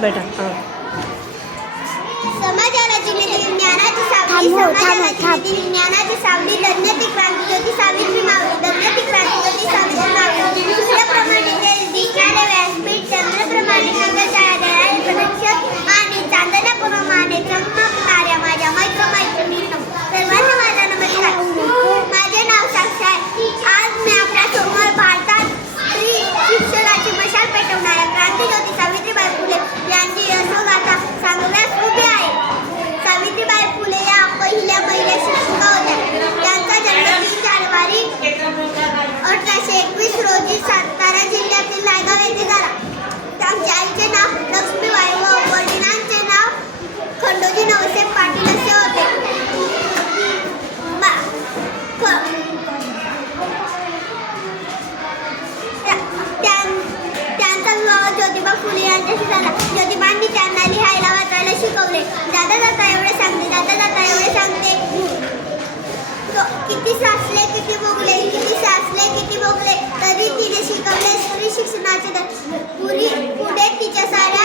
बेटा समाजाला दिलेली ज्ञानाची सावली, समाजाला दिलेली ज्ञानाची सावली, लढण्याची क्रांतिज्योती सावित्री मावली, लढण्याची क्रांतिज्योती सावित्री मावली. सूर्याप्रमाणे तेज दिसणारे व्यासपीठ, चंद्राप्रमाणे छाया देणारे प्रदक्षिण आणि चांदण्याप्रमाणे चमकणाऱ्या माझ्या मैत्रिणींनो, सर्वांना माझा नमस्कार. माझे नाव साक्षी आहे. आज मी आपल्या समोर भारतात स्त्री शिक्षणाची मशाल पेटवणाऱ्या क्रांतिज्योती सावित्रीबाई फुले यांची यशोगाथा सांगण्यास उभी आहे. सावित्रीबाई फुले या पहिल्या महिला शिक्षिका होत्या. त्यांचा जन्म 3 जानेवारी 1821 रोजी सातारा जिल्ह्यातील नायगाव येथे झाला. त्यांच्या आईचे नाव लक्ष्मीबाई व वडिलांचे नाव खंडोजी नवसाहेब पाटील असे होते. त्यांचा विवाह ज्योतिबा फुले यांच्याशी झाला. ज्योतिबांनी त्यांना लिहायला वाचायला शिकवले. जाता जाता एवढे सांगते किती साचले किती भोगले तरी तिने शिकवले. स्त्री शिक्षणाचे पुढे तिच्या साऱ्या